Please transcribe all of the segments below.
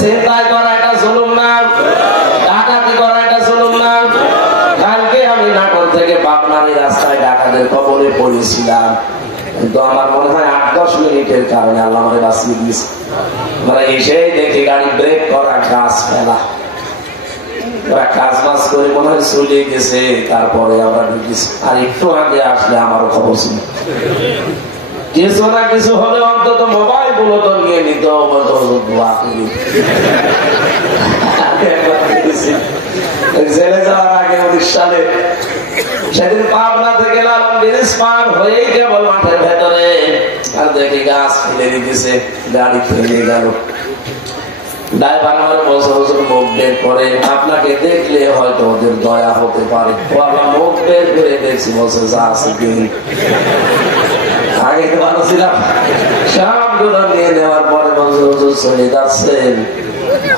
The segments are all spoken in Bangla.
চিন্তায় করা এটা জুলুম না? ডাকাতি করা এটা জুলুম না? কালকে আমি নাটোর থেকে পাবনার রাস্তায় ডাকাতের কবলে পড়েছিলাম, কিন্তু আমার মনে হয় 8-10 মিনিটের কারণে আল্লাহ আমাকে বাঁচিয়ে দিয়েছে। আমরা এসেই দেখি গাড়ি ব্রেক করা, গাছ ফেলা, ওরা কাজ বাজ করে মনে হয় চলে গেছে। তারপরে আমরা ঢুকেছি, আর একটু আগে আসলে আমারও খবর ছিল। কিছু না কিছু হলে অন্তত মোবাইল গুলো তো নিয়ে নিত। জেলে যাওয়ার আগে 19 সালে সেদিন পাবনা থেকে গেলাম, ব্রিজ পার হয়েই কেবল মাঠের ভেতরে, আর দেখি গাছ ফেলে দিতেছে, গাড়ি ফেলে গেল। ড্রাইভার আমার বছর বছর মুখ বের করে, আপনাকে দেখলে হয়তো ওদের দয়া হতে পারে। মুখ বের করে দেখছি, বলছে যা আছে দিন। আগে তো ভালো ছিলাম, সবগুলো নিয়ে নেওয়ার পরে বছর বছর চলে যাচ্ছেন।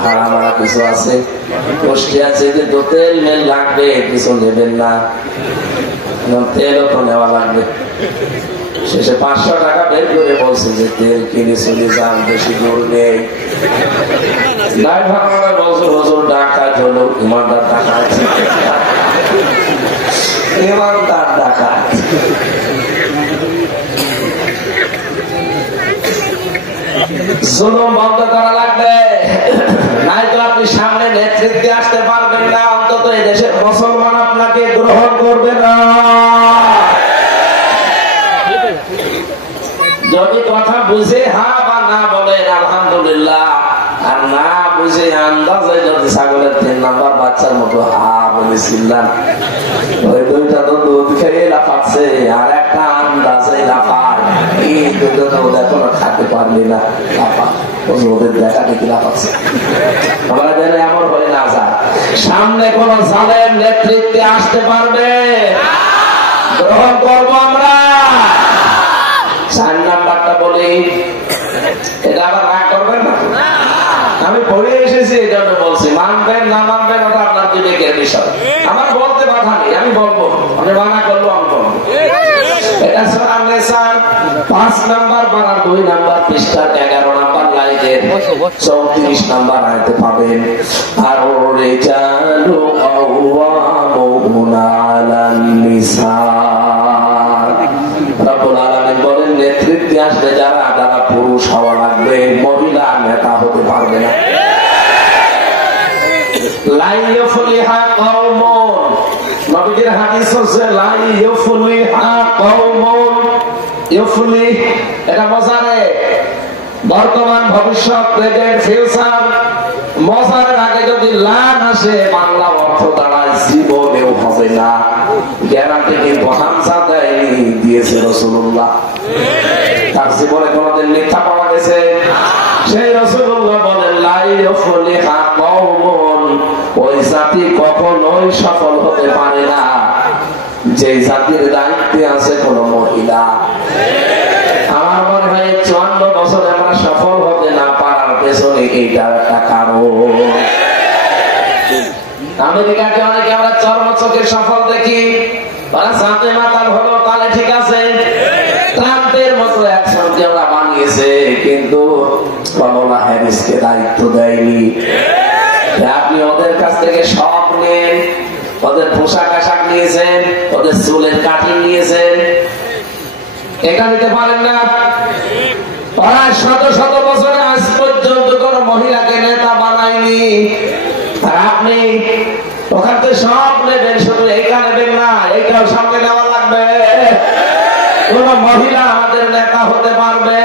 আর আমার কিছু আছে, গোষ্ঠী আছে যে তো তেল মেল লাগবে, কিছু নেবেন না, তেলও তো নেওয়া লাগবে। শেষে 500 টাকা বের করে বলছে যে তেল কিনে চলে যান, বেশি দূর নেই। ড্রাইভার বছর বছর ডাকাত হলো, ইমানদার ডাকাত, ইমানদার ডাকাত। জুলুম বন্ধ করা লাগবে, নাই তো আপনি সামনে নেতৃত্বে আসতে পারবেন না। অন্তত এই দেশের মুসলমান আপনাকে গ্রহণ করবে না। যদি কথা বুঝে হ্যাঁ বা না বলেন আলহামদুলিল্লাহ, আর না বুঝে আন্দাজে যদি ছাগলের 3 নাম্বার বাচ্চার মতো হা বলেছিলাম, ওই দুইটা তো দুধ খেয়ে লাফাচ্ছে, আর একটা আন্দাজে লাফায়। এই দুটো তো এখনো খাতে পারলি না, লাফা ওদের দেখা দেখি লাফাচ্ছে। আমরা যেন এমন হয়ে না যায়, সামনে কোন জালেম নেতৃত্বে আসতে পারবে গ্রহণ করবো আমরা। 4 নাম্বারটা বলি, এটা আবার রাগ করবেন না, আমি পড়ে এসেছি এই জন্য বলছি। মানবেন না মানবেন ওটা আপনার বিবেকের বিষয়, আমার বলতে বাধা নেই, আমি বলবো। আপনি মানা করলো আমি বলবো। এটা সূরা নিসা 5 নাম্বার পারার 2 নাম্বার পৃষ্ঠার 11 নাম্বার লাইনের 34 নাম্বার আয়াতে পাবেন। আর রিজালু কাওয়ামুনা আলান নিসা। রব্বুল আলামিন বলেন, নেতৃত্বে আসলে যারা যারা পুরুষ হওয়া লাগবে, মহিলা নেতা হতে পারবে না। লা ইয়াফলিহা কওমুন, নবীর হাদিস আছে লা ইয়াফলিহা কওমুন। ইফলিহ এটা মজারে, বর্তমান ভবিষ্যৎ, প্রেজেন্ট ফিউচার। মজারের আগে যদি লান আসে, বাংলা অর্থ দাঁড়ায় জীবনেও হবে না। গ্যারান্টি কিন্তু হামজা দিয়েছে রাসূলুল্লাহ। তার জীবনে কোনদিন মিথ্যা পাওয়া গেছে? সেই রাসূলুল্লাহ বলেন লা ইয়াফলিহা কওমুন, ওই জাতি কখনোই সফল হতে পারে না যে জাতির দায়িত্বে আছে কোন মহিলা। আমার মনে হয় 54 বছরে আমরা সফল হতে না পারার পেছনে এইটা একটা কারণ। আমেরিকাকে অনেকে আমরা চর্ম চোখে সফল দেখি, ওরা জাতে মাতাল হলো, তাহলে ঠিক আছে। ট্রাম্পের মতো একজনকে ওরা বানিয়েছে, কিন্তু কমলা হ্যারিসকে দায়িত্ব দেয়নি। আপনি ওদের কাছ থেকে সব নেন, ওদের পোশাক আশাক নিয়েছেন, ওদের চুলের কাটিং নিয়েছেন, এটা নিতে পারেন না। ওরা শত শত বছরে আজ পর্যন্ত কোন মহিলাকে নেতা বানায়নি, আর আপনি ওখান থেকে সব নেবেন, শুধু এইটা নেবেন না, এইটাও সামনে নেওয়া লাগবে। কোন মহিলা আমাদের নেতা হতে পারবে?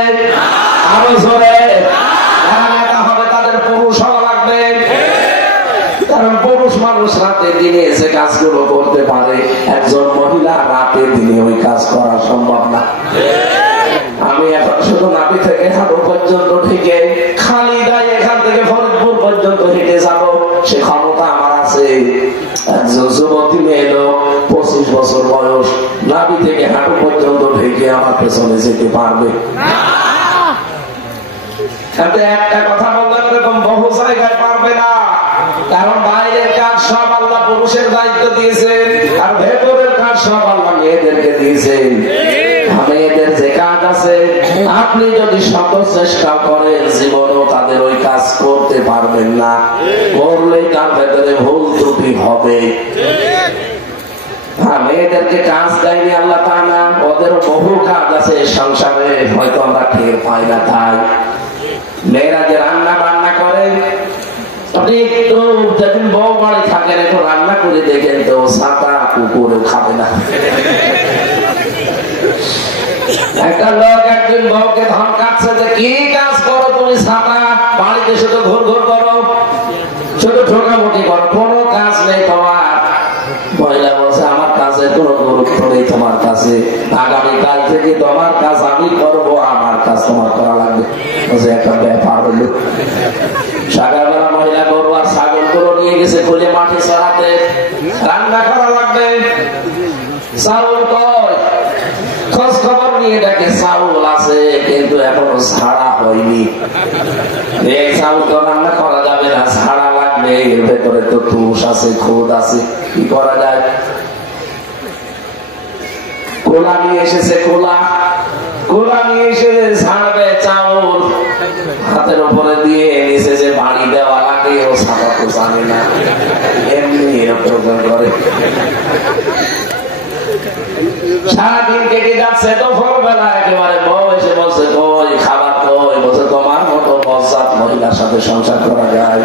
আরো জোরে, যারা নেতা হবে তাদের পুরুষ হওয়া লাগবে। কারণ পুরুষ মানুষ রাতে দিনে যে কাজগুলো করতে পারে, একজন মহিলা রাতে দিনে ওই কাজ করা সম্ভব না। আমি এখন শুধু নাভি থেকে হাঁটু পর্যন্ত থেকে খালি গায়ে এখান থেকে ফরিদপুর পর্যন্ত হেঁটে যাব, সে ক্ষমতা আমার আছে। একজন যুবতী মেয়ে লোক 25 বছর বয়স, নাভি থেকে হাঁটু পর্যন্ত ঢেকে আমার পেছনে যেতে পারবে? একটা কথা বললাম, এরকম বহু জায়গায় পারবে না। কারণ বাইরের কাজ সব আল্লাহ পুরুষের দায়িত্ব দিয়েছেন, আর ভেতরের কাজ সব আল্লাহ মেয়েদেরকে দিয়েছেন। মেয়েদের যে কাজ আছে আপনি যদি শত চেষ্টা করেন জীবনেও তাদের ওই কাজ করতে পারবেন না, করলে তার ভেতরে ভুল ত্রুটি হবে। হ্যাঁ, মেয়েদেরকে কাজ দেয়নি আল্লাহ তাআলা, ওদের বহু কাজ আছে সংসারে, হয়তো আমরা টের পাই না। তাই মেয়েরা যে রান্না বান্না করে, আপনি একটু যেদিন বউ বাড়ি থাকেন একটু রান্না করে দেখেন তো, ছাতা কুকুরেও খাবে না। একটা লোক একদিন বউকে ধমকাচ্ছে যে কি কাজ করো তুমি, ছাতা বাড়িতে শুধু ঘুর ঘুর করো, শুধু ঠোকামুটি করো, কোনো কাজ নেই তোমার। মহিলা বলছে আমার কাছে কোনো গুরুত্ব নেই তোমার কাছে, আগামীকাল থেকে তোমার কাজ আমি করবো, আমার কাজ তোমার করা লাগবে। একটা ব্যাপার হলো, সকালবেলা মহিলা গরু আর ছাগল গুলো নিয়ে গেছে খুলে মাঠে চড়াতে, রান্না করা লাগবে। চাউল কয়, খোঁজ খবর নিয়ে দেখে চাউল আছে কিন্তু এখনো ছাড়া হয়নি। এই চাউল তো রান্না করা যাবে না, ছাড়া লাগবে, এর ভেতরে তো তুষ আছে, খুদ আছে, কি করা যায়? কোলা নিয়ে এসেছে, কোলা নিয়ে এসে ছাড়বে চাউল, হাতের উপরে দিয়ে নিচে যে বাড়ি দেওয়া লাগে ও ছাড়া তো জানে না, এমনি এরকম করে। সারাদিন কেটে যাচ্ছে, তো ভোরবেলা একেবারে বউ এসে বলছে কই খাবার কই, বলছে তোমার মতো বজ্জাত মহিলার সাথে সংসার করা যায়?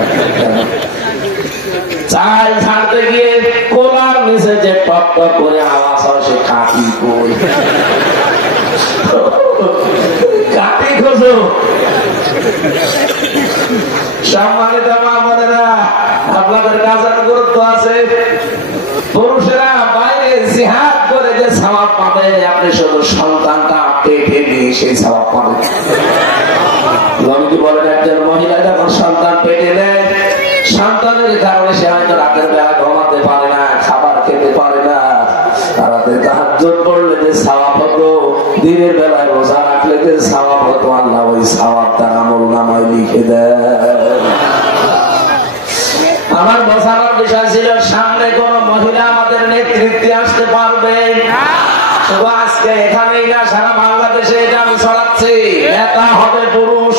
চাল ছাড়তে গিয়ে কোলার নিচে যে টক টক করে আওয়াজ হয়, সে কাঠি কই, কাঠি খোঁজো। সম্মানিত মা বোনেরা, আপনাদের কাজের গুরুত্ব আছে। পুরুষেরা বাইরে জিহাদ করে যে সওয়াব পাবে, আপনি শুধু সন্তানটা পেটে নিয়ে সেই সওয়াব পাবেন। নবী বলেন একজন মহিলা যখন সন্তান পেটে নেয়, সন্তানের কারণে সে হয়তো রাতের বেলা ঘুমাতে পারে না, খাবার খেতে পারে না, রাতে তাহাজ্জুদ পড়লে যে সওয়াব হতো, দিনের বেলায় রোজা রাখলে যে সওয়াব হতো, আল্লাহ ওই সওয়াব তার আমলনামায় লিখে দেয়। আমার বোঝানোর বিষয় ছিল সামনে কোন মহিলা আমাদের নেতৃত্বে আসতে পারবে, শুধু আজকে এখানেই না, সারা বাংলাদেশে এটা আমি ছড়াচ্ছি, নেতা হবে পুরুষ।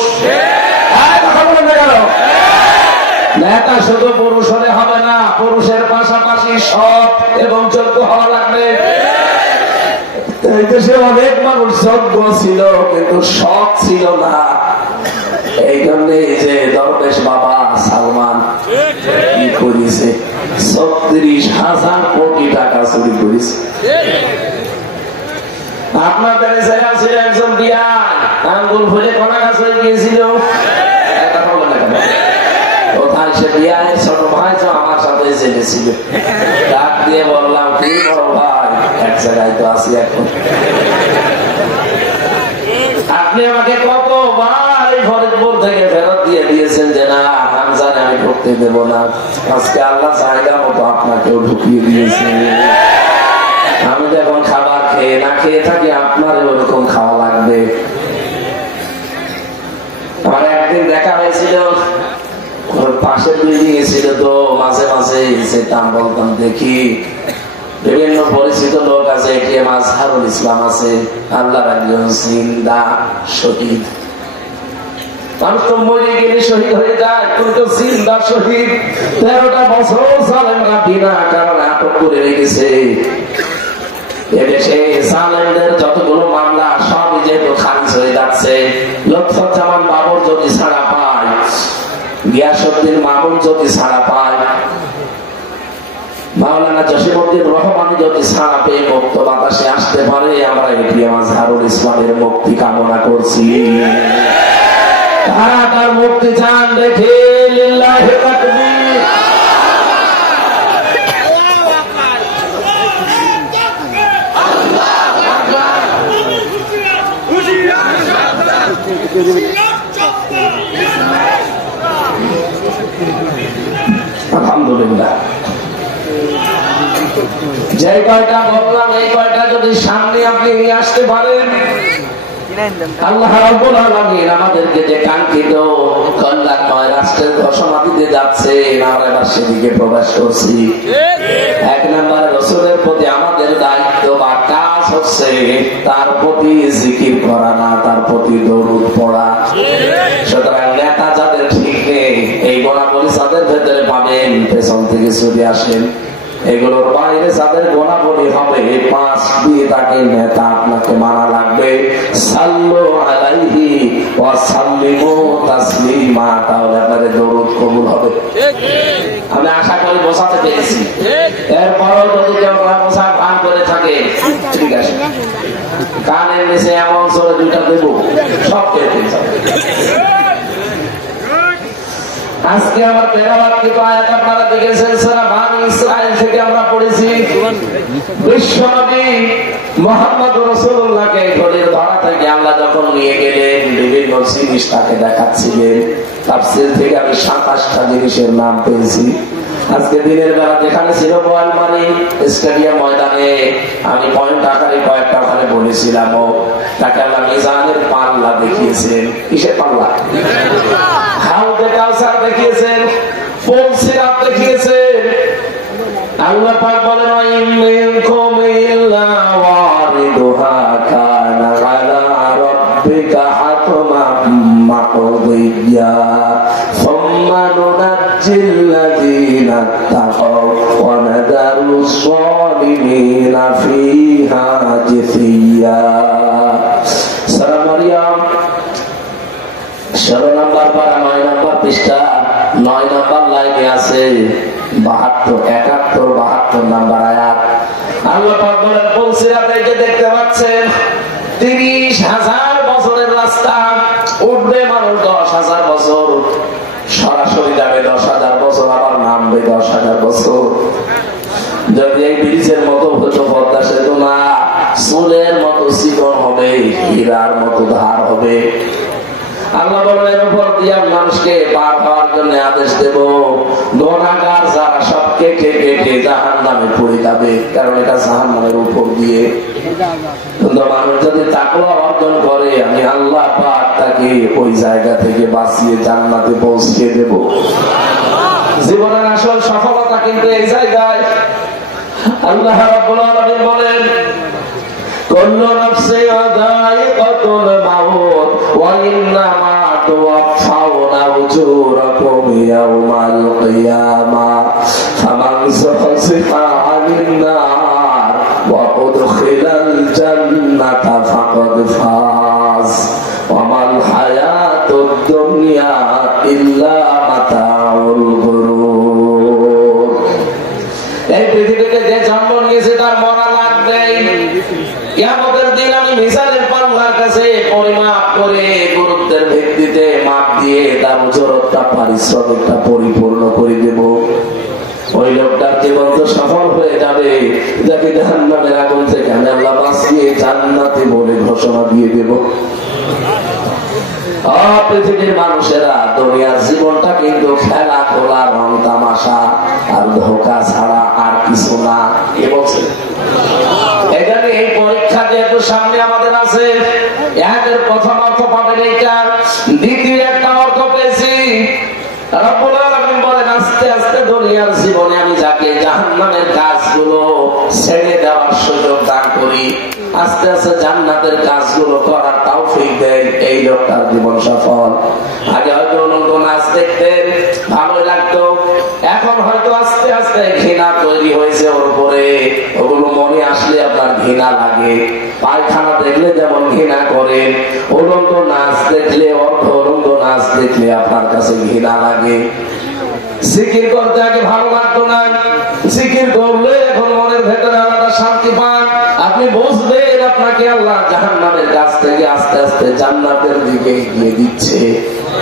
নেতা শুধু পুরুষ হলে হবে না, পুরুষের পাশাপাশি সৎ এবং যোগ্য হওয়া লাগবে। এই দেশে অনেক মানুষ যোগ্য ছিল কিন্তু সৎ ছিল না, এই জন্য যে দরবেশ বাবা সালমান কি করেছে, ৩৬,০০০ কোটি টাকা চুরি করেছে। আপনাদের ছেলে ছিল একজন বিয়ান, আঙ্গুল ফুলে কলা গাছ হয়ে গিয়েছিল, কোথায় সে বিয়ানের ছোট ভাই তো আমার সাথে জেনেছিল, ডাক দিয়ে বললাম কি বড় ভাই, এক জায়গায় তো আছি এখন। আপনি আমাকে কতবার ফরিদপুর থেকে ফেরত দিয়ে দিয়েছেন যে না রমজানে আমি ঢুকতে দেবো না, আজকে আল্লাহ জায়গা মতো আপনাকেও ঢুকিয়ে দিয়েছে। আমি যখন খাবার খেয়ে না খেয়ে থাকি, আপনার ওরকম খাওয়া লাগবে। আমার একদিন দেখা হয়েছিল, পাশের বিল্ডিং ছিল তো, মাঝে মাঝে যেতাম, বলতাম দেখি বিভিন্ন পরিচিত লোক আছে, এটিএম আজহারুল ইসলাম আছে, আল্লাহর একজন জিন্দা শহীদ। মানুষ তো মরে গেলে শহীদ হয়ে যায়, কিন্তু জিন্দা শহীদ 13টা বছর জালেমরা বিনা কারণে আটক করে রেখেছে। এদেশে জালেমদের যতগুলো মামলা সবই যেহেতু খারিজ হয়ে যাচ্ছে, লুৎফুজ্জামান বাবর যদি ছাড়া পায়, গিয়াসউদ্দিন মামুন যদি ছাড়া পায়, মাওলানা জসিমউদ্দিন রহমানি যদি ছাড়া পেয়ে মুক্ত বাতাসে আসতে পারে, আমরা এটিএম আজহারুল ইসলামের মুক্তি কামনা করছি। তারা তার মুক্তি চান দেখে লিল্লাহি তাকবীর। আলহামদুলিল্লাহ, যে কয়টা বললাম এই কয়টা যদি সামনে আপনি নিয়ে আসতে পারেন, আল্লাহ রাব্বুল আলামিন আমাদেরকে যে কাঙ্ক্ষিত কল্যাণময় রাষ্ট্রের ঘোষণা দিতে যাচ্ছে, আমরা এবার সেদিকে প্রবেশ করছি। 1 নম্বরে রাসূলের প্রতি আমাদের দায়িত্ব বা কাজ হচ্ছে তার প্রতি জিকির করা না, তার প্রতি দরুদ পড়া। সুতরাং নেতা যাদের ঠিক নেই, এই গোনাগুলি যাদের ভেতরে পাবেন, পেছন থেকে ছুটে আসেন। এগুলোর বাইরে যাদের গোনাগুলি হবে, 5 দিয়ে তাকে নেতা আপনাকে মানা লাগবে। সাল্লু আলাইহি ওয়া সাল্লিমু তাসলিমা, তাহলে আপনাদের দরুদ কবুল হবে। আমি আশা করি বোঝাতে পেরেছি। এরপরও যদি কেউ বোঝা ভান করে থাকে, ঠিক আছে, কানের নিচে এমন জোরে 2টা দেব, সব কেটে যাবে। আজকে আমার তেলাওয়াতকৃত আয়াত আপনারা দেখেছেন, সূরা বনী ইসরাঈল থেকে আমরা পড়েছি। বিশ্বনবী মুহাম্মদ রাসূলুল্লাহকে ঘরের ধরা থেকে আল্লাহ যখন নিয়ে গেলেন, বিভিন্ন জিনিস তাকে দেখাচ্ছিলেন। তাফসীর থেকে আমি 27টা জিনিসের নাম পেয়েছি। আজকে দিনের বেলা যেখানে ছিল বোয়ালমারি স্টেডিয়াম ময়দানে, আমি পয়েন্ট আকারে কয়েকটা ওখানে বলেছিলাম। তাকে আল্লাহ মিজানের পাল্লা দেখিয়েছেন। কিসের পাল্লা? হাউজে কাউসার দেখিয়েছেন, পোল সিরাত দেখিয়েছেন। আল্লাহ পাক বলেন, মিনকুম ইল্লা ওয়ারিদুহা কানা আলা রাব্বিকা হাতমান মাকদিয়া সুম্মা নুনাজ্জিল্লাযীনা তাকাও ওয়া নাদারুস সালিমিনা ফিহা জিসিয়া। সূরা মারইয়াম 16 নম্বর পারা 9 নম্বর পৃষ্ঠা 9 নম্বর লাইনে আছে 72 নম্বর আয়াত। আল্লাহ পাক বলেন, পুলসিরাত এই যে দেখতে পাচ্ছেন, 30,000 বছরের রাস্তা, উঠবে মানুষ 10,000 বছর, সরাসরি যাবে 10,000 বছর, আবার নামবে 10,000 বছর। যদি এই ব্রিজের মতো হতো পদ্মা সেতু না, চুলের মতো চিকন হবে, হীরার মতো ধার হবে। আল্লাহ বলেন, এর উপর দিয়ে মানুষকে পার হওয়ার জন্য আদেশ দেব। গুনাহগার যারা সব কেটে কেটে জাহান্নামে পড়ে যাবে, কারণ এটা জাহান্নামের উপর দিয়ে। কিন্তু মানুষ যদি তাকওয়া অর্জন করে, আমি আল্লাহ পাক তাকে ওই জায়গা থেকে বাঁচিয়ে জান্নাতে পৌঁছে দেব। জীবনের আসল সফলতা কিন্তু এই জায়গায়। আল্লাহ রাব্বুল আলামিন বলেন, কুল্লু নাফসিন যায়িকাতুল মাউত ওয়া ইন্নামা তুওয়াফাউনা উজুরাকুম ইয়াওমাল কিয়ামাহ ফামান যুহজিহা আনিন নার ওয়া উদখিলাল জান্নাতা ফাকাদ ফাজ ওয়া মাল হায়াতুদ দুনিয়া ইল্লা মাতাউল গুরুর। এই পৃথিবীতে যে জন্ম নিয়েছে তার মরা লাগবেই। কিয়ামতের দিন আমি মিজানের পাল্লার কাছে পরিমাপ করে গুরুত্বের ভিত্তিতে মাপ দিয়ে তার উজরতটা, পারিশ্রমিকটা পরিপূর্ণ করে দেব। ওই লোকটার জীবন তো সফল হয়ে যাবে, যাকে জাহান্নামের আগুন থেকে আমি আল্লাহ বাঁচিয়ে জান্নাতে বলে ঘোষণা দিয়ে দেব। পৃথিবীর মানুষেরা, দুনিয়ার জীবনটা কিন্তু খেলা খোলা, রং তামাশা আর ধোঁকা ছাড়া আর কিছু না। কে বলছে? এখানে এই পরীক্ষা যেহেতু সামনে আমাদের আছে, একের প্রথম অর্থ পাবেন এইটা, দ্বিতীয় একটা অর্থ পেয়েছি। রব্বুল আলামিন বলেন, আস্তে আস্তে দুনিয়ার জীবনে আমি যাকে জাহান্নামের কাজগুলো ছেড়ে দেওয়ার সুযোগ দান করি, আস্তে আস্তে জান্নাতের কাজগুলো করার তৌফিক দেন, এই লোকটার জীবন সফল। আগে হয়তো উলঙ্গ নাচ দেখতেন, ভালো লাগতো, এখন হয়তো আস্তে আস্তে ঘৃণা তৈরি হয়েছে ওর উপরে। ওগুলো মনে আসলে আপনার ঘৃণা লাগে। পায়খানা দেখলে যেমন ঘৃণা করেন, উলঙ্গ নাচ দেখলে, অর্ধ উলঙ্গ নাচ দেখলে আপনার কাছে ঘৃণা লাগে। জিকির করতে আগে ভালো লাগতো না, জিকির করলে এখন মনের ভেতরে আলাদা শান্তি পান। আপনি বুঝবেন আপনাকে আল্লাহ জাহান্নামের কাছ থেকে আস্তে আস্তে জান্নাতের দিকে এগিয়ে দিচ্ছে।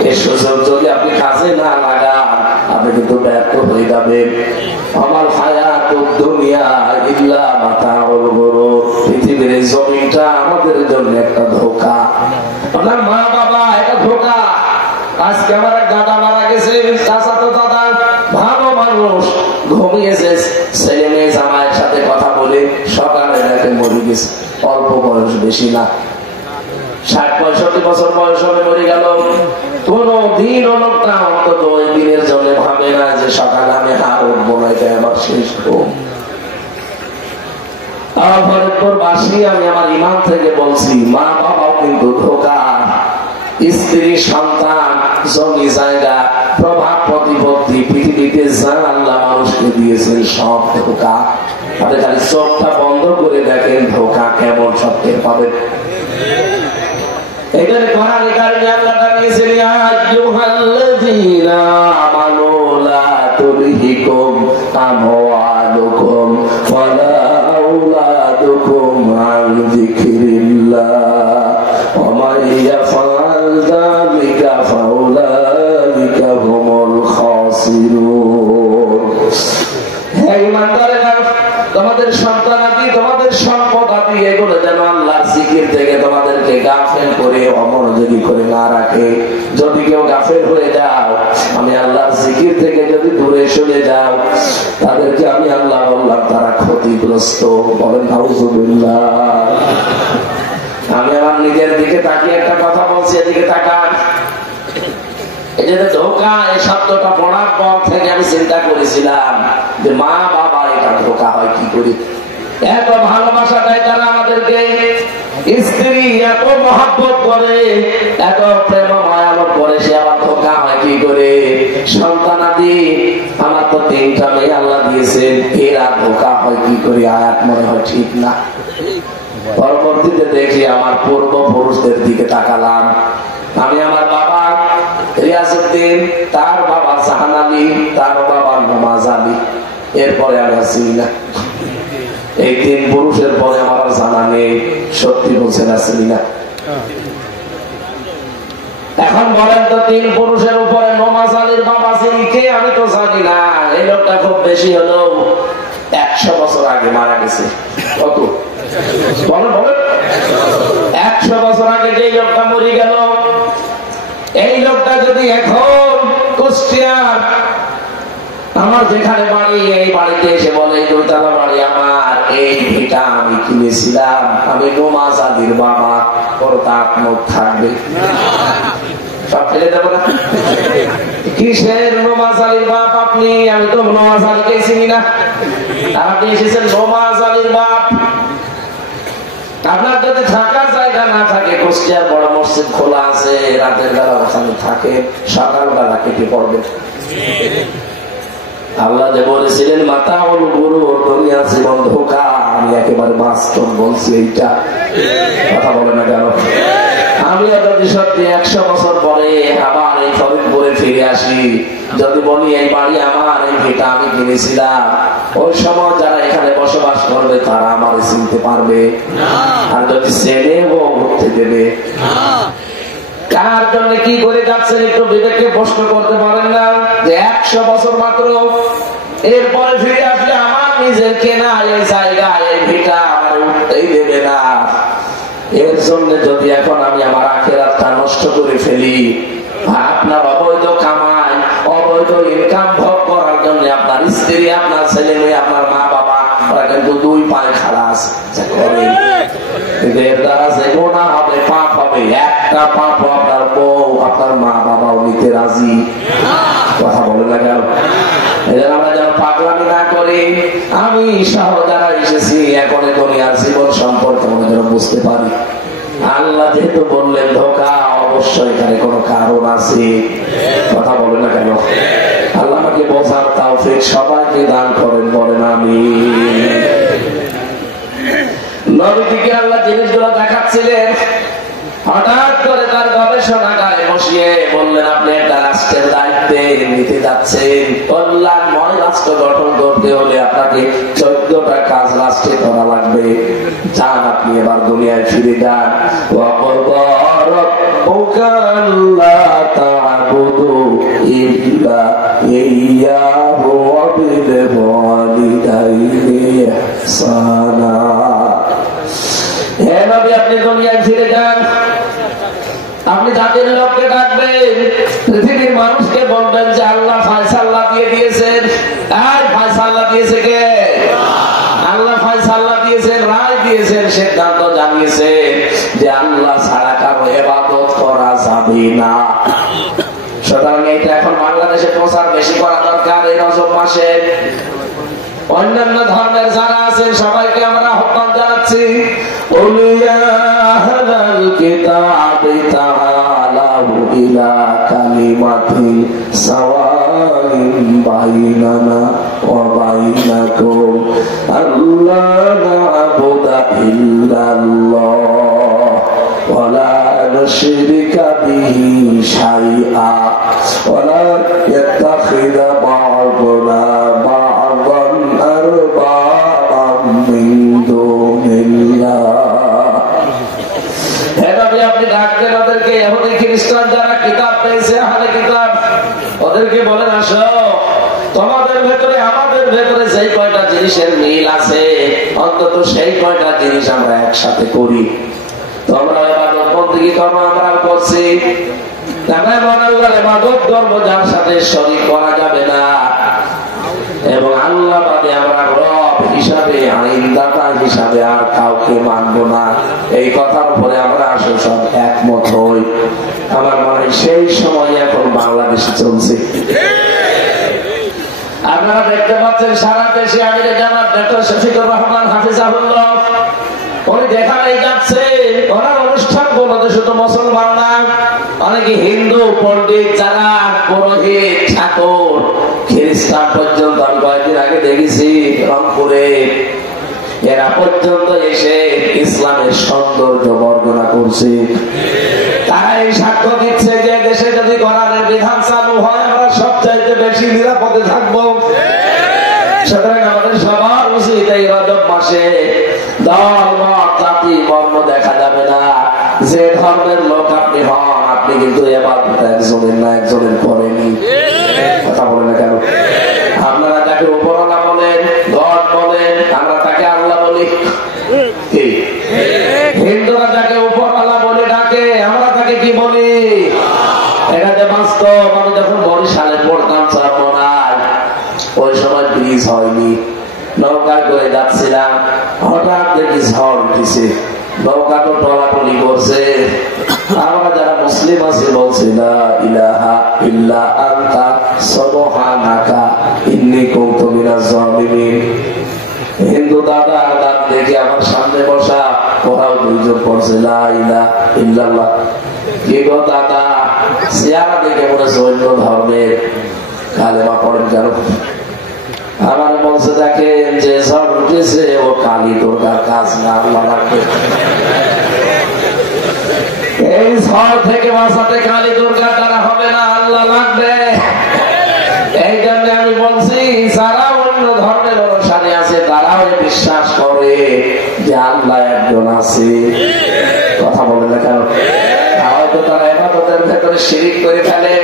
এই সুযোগ যদি আপনি কাজে না লাগান, আপনি কিন্তু ব্যর্থ হয়ে যাবেন। আমার হায়াতুদ দুনিয়া ইল্লা মাতাউল গুরুর। পৃথিবীর এই জমিটা আমাদের জন্য একটা ধোঁকা। আমার মা বাবা এটা ধোঁকা। আজকে আমার এক দাদা মারা গেছে, চাচাতো দাদা, ভালো মানুষ, ঘুমিয়েছে, ছেলে মেয়ে জামাইয়ের সাথে কথা বলে সকালে দেখে মরে গেছে। অল্প বয়স, বেশি না, 60-65 বছর বয়স হবে, মরে গেল। কোন দিন লোকটা অন্তত ওই দিনের জন্য ভাবে না যে সকালে আমি হার উঠবো না, এটা আমার শেষ ঘুম। ফরিদপুরবাসী, আমি আমার ইমান থেকে বলছি, মা বাবাও কিন্তু ধোঁকা। স্ত্রী, সন্তান, জমি জায়গা, প্রভাব প্রতিপত্তি, পৃথিবীতে যা আল্লাহ মানুষকে দিয়েছেন সব ধোঁকা। আপনি খালি চোখটা বন্ধ করে দেখেন ধোঁকা কেমন, সব টের পাবেন। এখানে কোরআনে কারিমে আল্লাহ জানিয়েছেন, ইয়া আইয়ুহাল্লাযীনা আমানু লা তুলহিকুম আমওয়ালুকুম ওয়ালা আওলাদুকুম আন যিকরিল্লাহ ওয়া মান ইয়াফআল যালিকা ফাউলাইকা হুমুল খাসিরুন। হে ঈমানদারেরা, তোমাদের সন্তানাদি, তোমাদের সম্পদাদি, এগুলো যেন আল্লাহর জিকির থেকে তোমাদেরকে গাফেল করে, অমনোযোগী করে না রাখে। যদি কেউ গাফেল হয়ে যাও, আমি আল্লাহর জিকির থেকে যদি দূরে সরে যাও, তাদেরকে আমি আল্লাহ বললাম তারা ক্ষতিগ্রস্ত। বলেন নাউযুবিল্লাহ। আমি আমার নিজের দিকে তাকিয়ে একটা কথা বলছি, এদিকে তাকান। এই যে ধোঁকা, এই শব্দটা পড়ার পর থেকে আমি চিন্তা করেছিলাম যে মা বাবা এটা ধোঁকা হয় কি করে। এত ভালোবাসা দেয় তারা আমাদেরকে, স্ত্রী এত মহব্বত করে, এত প্রেম মায়ামত করে, সে আবার ধোঁকা হয় কি করে। সন্তানাদি, আমার তো 3টা মেয়ে আল্লাহ দিয়েছেন, এরা ধোঁকা হয় কি করে। আয়াত মনে হয় ঠিক না। পরবর্তীতে দেখি আমার পূর্বপুরুষদের দিকে তাকালাম। আমি আমার বাবা রিয়াজউদ্দিন, তার বাবা জাহান আলী, তার বাবা নমাজ আলী, এরপরে আমি আছি না। এই 3 পুরুষের পরে আমার জানা নেই। সত্যি বলছেন আসেনি না? এখন বলেন তো, 3 পুরুষের উপরে নমাজ আলীর বাবা যিনি কে আমি তো জানি না। এই লোকটা খুব বেশি হলো 100 বছর আগে মারা গেছে। কত বলেন বলেন? 100 বছর আগে যে লোকটা মরে গেল, এই লোকটা যদি এখন কুষ্টিয়ার আমার যেখানে বাড়ি, এই বাড়িতে এসে বলে 2তলা বাড়ি আমার, এই ভিটা আমি কিনেছিলাম, আমি নমাজ আলীর বাবা, ওর তার মুখ থাকবে? সব ফেলে দেবো না? কিসের নমাজ আলীর বাপ আপনি? আমি তো নমাজ আলীকে চিনি না। আপনি এসেছেন নমাজ আলীর বাপ। আপনার যদি থাকার জায়গা না থাকে, কুষ্টিয়ার বড় মসজিদ খোলা আছে, রাতের বেলা ওখানে থাকে, সকালবেলা কেটে পড়বে। আল্লাহ যে বলেছিলেন মাতা হল গুরু দুনিয়া জীবন ধোঁকা, আমি একেবারে বাস্তব বলছি। এইটা কথা বলে না কেন? আমি যদি সত্যি 100 বছর পরে আবার এই ফরিদপুরে ফিরে আসি, যদি বলি এই বাড়ি আমার, এই ভিটা আমি কিনেছিলাম, ওই সময় যারা এখানে বসবাস করবে তারা আমার চিনতে পারবে? আর যদি চেনে ও উঠতে দেবে? কার জন্য কি করে যাচ্ছেন একটু বিবেককে প্রশ্ন করতে পারেন না? যে 100 বছর মাত্র, এরপরে ফিরে আসলে আমার নিজের কেনা এই জায়গা, এই ভিটা আমার উঠতেই দেবে না। এর জন্য যদি এখন আমি আমার আখিরাতটা নষ্ট করে ফেলি, আপনার অবৈধ কামাই, অবৈধ ইনকাম ভোগ করার জন্য আপনার স্ত্রী, আপনার ছেলে মেয়ে, আপনার মা বাবা, ওরা কিন্তু 2 পায়ে খাড়া আছে। কিন্তু এর দ্বারা যে গুনাহ হবে, পাপ হবে, একটা পাপ আপনার বউ, আপনার মা বাবাও নিতে রাজি। কথা বলে না কেন? আমরা যেন পাগলামি না করি। আমি সহ যারা এসেছি এখন দুনিয়ার জীবন সম্পর্কে আমরা যেন বুঝতে পারি। আল্লাহ যেহেতু বললেন ধোঁকা, অবশ্যই এখানে কোনো কারণ আছে। কথা বলে না কেন? আল্লাহ আমাকে বোঝার তৌফিক সবাইকে দান করেন, বলেন আমিন। নবীকে আল্লাহ জিনিসগুলো দেখাচ্ছিলেন, হঠাৎ করে তার গবেষণাগারে বসিয়ে বললেন, আপনি একটা রাষ্ট্রের দায়িত্বে নিতে যাচ্ছেন। কল্যাণময় রাষ্ট্র গঠন করতে হলে আপনাকে 14টা কাজ রাষ্ট্রে করা লাগবে। যান, আপনি এবার দুনিয়ায় ফিরে যান। আপনি দুনিয়ায় ফিরে যান, আপনি জাতির লোককে ডাকবেন, পৃথিবীর মানুষকে বলবেন যে আল্লাহ ফয়সালা দিয়ে দিয়েছেন। আর ফয়সালা দিয়েছে কে? আল্লাহ ফয়সালা দিয়েছেন, রায় দিয়েছেন, সিদ্ধান্ত জানিয়েছেন যে আল্লাহ ছাড়া কারো ইবাদত করা যাবে না। সুতরাং এটা এখন বাংলাদেশে প্রচার বেশি করা দরকার। এই রজব মাসে অন্যান্য ধর্মের যারা আছেন সবাইকে আমরা আহ্বান যাচ্ছি উলিয়া আহলাল কিতাবি তাআলাউ ইলা কালিমাতিন সাওয়াইন বাইনানা ওয়া বাইনাকুম আল্লা না'বুদা ইল্লাল্লাহ ওয়া লা নুশরিকা বিহি শাইআ ওয়া লা ইয়াত্তাখিযা বা'দুনা বা'দান আরবাবাম মিন দুনিল্লাহ। হে নবী, আপনি ডাকতেন ওদেরকে, ইহুদি খ্রিস্টান যারা কিতাব পেয়েছে, আহলে কিতাব, ওদেরকে বলেন আসো, তোমাদের ভেতরে আমাদের ভেতরে যেই কয়টা জিনিসের মিল আছে অন্তত সেই কয়টা জিনিস আমরা একসাথে করি। তোমরা ইবাদত বন্দেগী করো, আমরাও করছি। ইবাদত করব যার সাথে শরীক করা যাবে না, এবং আল্লাহ বাদে আমরা রব হিসাবে, আইনদাতা হিসাবে আর কাউকে মানব না। এই কথার উপরে আমরা আসলে সব একমত হই। আমার মনে হয় সেই সময় এখন বাংলাদেশে চলছে। আপনারা দেখতে পাচ্ছেন সারা দেশে আমিরে জামাত ডক্টর শফিকুর রহমান হাফিজাহুল্লাহ, উনি যেখানেই যাচ্ছে ওনার অনুষ্ঠান গুলোতে শুধু মুসলমান না, অনেকে হিন্দু পণ্ডিত যারা পুরোহিত, ঠাকুর, খ্রিস্টান পর্যন্ত আমি কয়েকদিন আগে দেখেছি রংপুরে, এরা পর্যন্ত এসে ইসলামের সৌন্দর্য বর্ণনা করছে। তারাই সাক্ষ্য দিচ্ছে যে দেশে যদি কোরআনের বিধান চালু হয় আমরা সবচাইতে বেশি নিরাপদে থাকবো। সুতরাং আমাদের সবার উচিত এই রজব মাসে দল, মত, জাতি, বর্ণ দেখা যাবে না। যে ধর্মের লোক আপনি হন, আপনি কিন্তু ইবাদত একজনের না একজনের করেনি। কথা বলেন না কেন? আপনারা তাকে উপরওয়ালা বলেন, গড বলেন, আমরা তাকে আল্লাহ বলি। হিন্দুরা যাকে উপরওয়ালা বলে ডাকে, আমরা তাকে কি বলি? এটাতে বাস্তব। আমি যখন বরিশালে পড়তাম চরমনায়, ওই সময় ব্রিজ হয়নি, নৌকা করে যাচ্ছিলাম, হঠাৎ দেখি ঝড় উঠেছে, নৌকা তো টলাটলি করছে। আমরা যারা মুসলিম আছি বলছি লা ইলাহা ইল্লা আনতা সুবহানাকা ইন্নী কুনতু মিনাজ জালিমিন। হিন্দু দাদা দাদ দেখে আমার সামনে বসা, ওরাও দুইজন পড়ছে লা ইলাহা ইল্লাল্লাহ। কি গো দাদা, চেহারা দেখে মনে হচ্ছে অন্য ধর্মের, কালেমা পড়েন কেন? আমার বলছে দেখেন যে ঝড় উঠেছে ও কালী দুর্গার কাজ না, আল্লাহ রাখবে। এই ঝড় থেকে বাঁচাতে কালী দুর্গার দ্বারা হবে না, আল্লাহ লাগবে। এই জন্য আমি বলছি যারা অন্য ধর্মের অনুসারী আছে তারাও বিশ্বাস করে যে আল্লাহ একজন আছে। কথা বলে না কেন? হয়তো তারা ইবাদতের ভেতরে শিরিক করে ফেলে।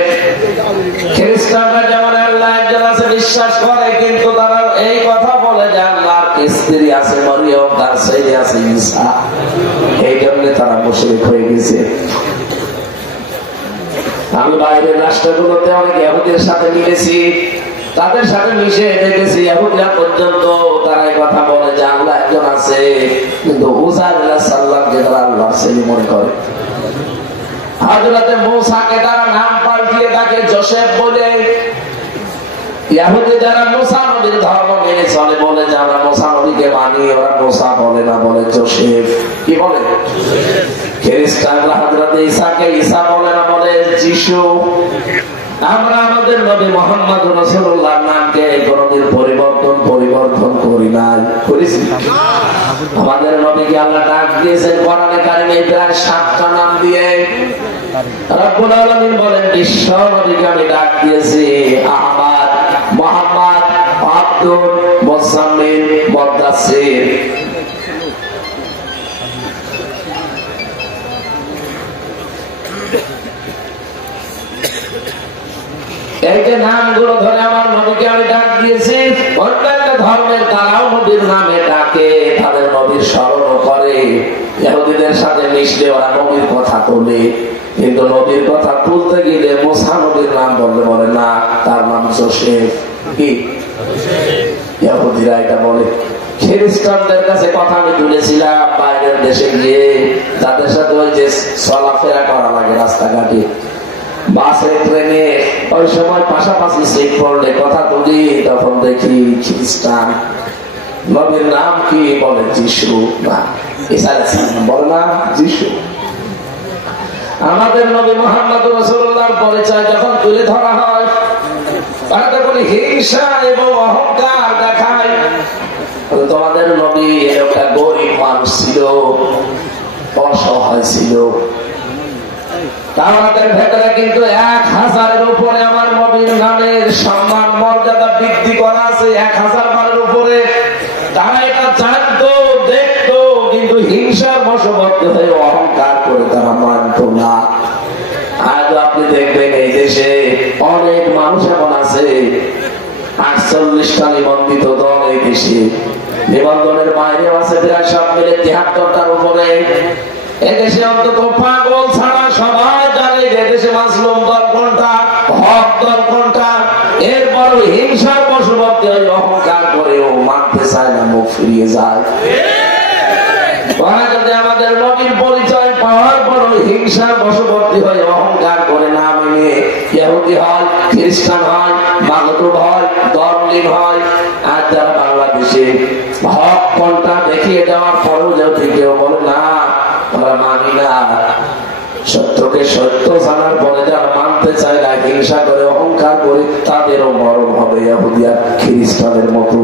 খ্রিস্টানরা যেমন আল্লাহ একজন আছে বিশ্বাস করে, কিন্তু তারা এই কথা বলে যে আল্লাহর স্ত্রী আছে মরিয়ম, তার ছেলে আছে ঈসা। এই জন্য তারা মুশরিক হয়ে গেছে। আমি বাইরের রাষ্ট্রগুলোতে অনেক ইহুদির সাথে মিলেছি, তাদের সাথে মিশে দেখেছি ইহুদিরা পর্যন্ত তারা এই কথা বলে যে আল্লাহ একজন আছে, কিন্তু উযাইর আলাইহিস সালামকে তারা আল্লাহর ছেলে মনে করে। হযরতে মূসাকে তারা নাম পাল্টিয়ে তাকে যোসেফ বলে। ইহুদি যারা মূসা নবীর ধর্ম মেনে চলে বলে যে আমরা মূসা নবীকে মানি, ওরা মূসা বলে না, বলে যোসেফ। কি বলে? খ্রিস্টানরা হযরতে ঈসাকে ঈসা বলে না, বলে যিশু। আমরা আমাদের নবী মুহাম্মদ রাসূলুল্লাহর নামকে কোনদিন পরিবর্তন করি নাই, করেছি? আমাদের নবীকে আল্লাহ ডাক দিয়েছেন কোরআনে কারিমে প্রায় 7টা নাম দিয়ে। রব্বুল আলামিন বলেন বিশ্ব নবীকে আমি ডাক দিয়েছি আহমদ, মুহাম্মদ, আব্দুল, মুজাম্মিল, মুদাসসির। এই যে নামগুলো ধরে আমার নবীকে আমি ডাক দিয়েছি। অন্যান্য ধর্মের তারাও নবীর নামে ডাকে, তাদের নবীর স্মরণ করে। ইহুদিদের সাথে মিশলে ওরা নবীর কথা তোলে, কিন্তু নবীর কথা তুলতে গেলে মূসা নবীর নাম বললে বলে না, তার নাম যোসেফ। কি ইহুদিরা এটা বলে। খ্রিস্টানদের কাছে কথা আমি তুলেছিলাম বাইরের দেশে গিয়ে, তাদের সাথে ওই যে চলাফেরা করা লাগে রাস্তাঘাটে, বাসে, ট্রেনে, ওই সময় পাশাপাশি সিট পড়লে কথা তুলি, তখন দেখি খ্রিস্টান নবীর নাম কি? বলে যিশু। না, বলে না যিশু। আমাদের নবী মুহাম্মদ রাসূলুল্লাহর পরিচয় যখন তুলে ধরা হয়, তখন হিংসা এবং অহংকার দেখায়। তোমাদের নবী একটা গরিব মানুষ ছিল, অসহায় ছিল। তাওরাতের ভেতরে কিন্তু 1000-এর উপরে আমার নবীর নামের সম্মান মর্যাদা বৃদ্ধি করা আছে, 1000 বারের উপরে। তারা এটা জানতো, দেখতো, কিন্তু হিংসার বশবর্তী হয়ে অহংকার করে তারা মানত না। আজ আপনি দেখবেন এই দেশে অনেক মানুষ এমন আছে, 48টা নিবন্ধিত দল এই দেশে, নিবন্ধনের বাইরেও আছে প্রায় সব মিলে 73টার উপরে। এদেশে অন্তত পাগল ছাড়া সবাই জানে যে এদেশে মাসলুম দল কোনটা, হক দল কোনটা। এরপর হিংসার বশবর্তী হয়ে অহংকার করেও মানতে চায় না, মুখ ফিরিয়ে যায়। ওরা যদি আমাদের নবীর পরিচয় পাওয়ার পর হিংসার বশবর্তী হয়ে অহংকার করে না মেনে ইহুদি হয়, খ্রিস্টান হয়, মাগতুব হয়, ধর্মলীন হয়, আর যারা বাংলাদেশে হক কোনটা দেখিয়ে দেওয়ার পরেও যদি কেউ বলে না আমরা মানি না, সত্যকে সত্য জানার পরে যারা মানতে চায় না, হিংসা করে অহংকার করে, তাদেরও মরণ হবে ইহুদি আর খ্রিস্টানের মতো।